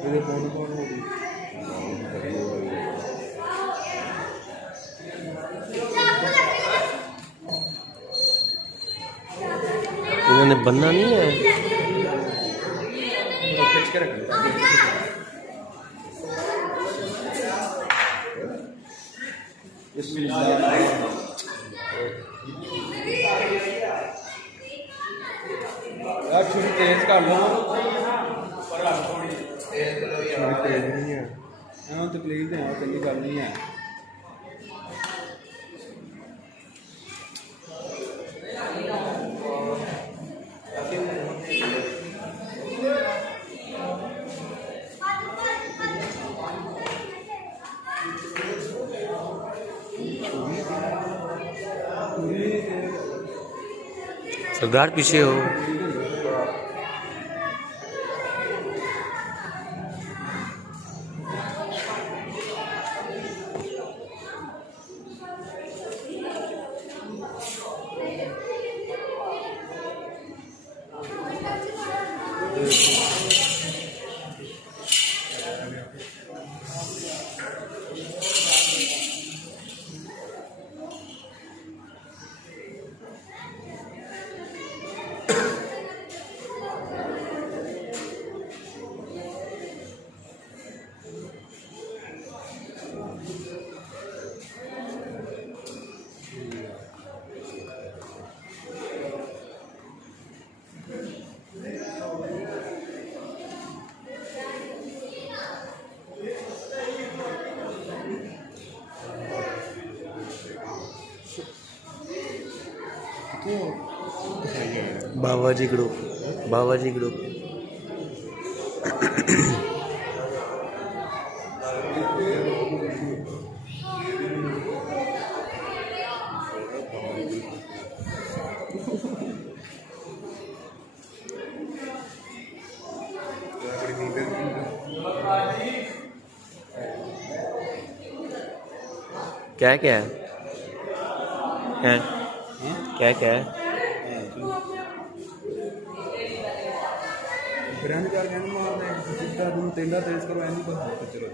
ਇਹਦੇ ਪਾਉਣ ਹੋ ਗਈ इन्होंने बनना नहीं है। खींच के रख यार छुरी तेज कर लो छुरी तेज नहीं है तकलीफ देना चंगी गल नहीं है सरदार पीछे हो। बाबाजी ग्रुप क्या क्या है क्या क्या है ग्रैंड कर मारने तेंदा तेज करो ऐनी बस चलो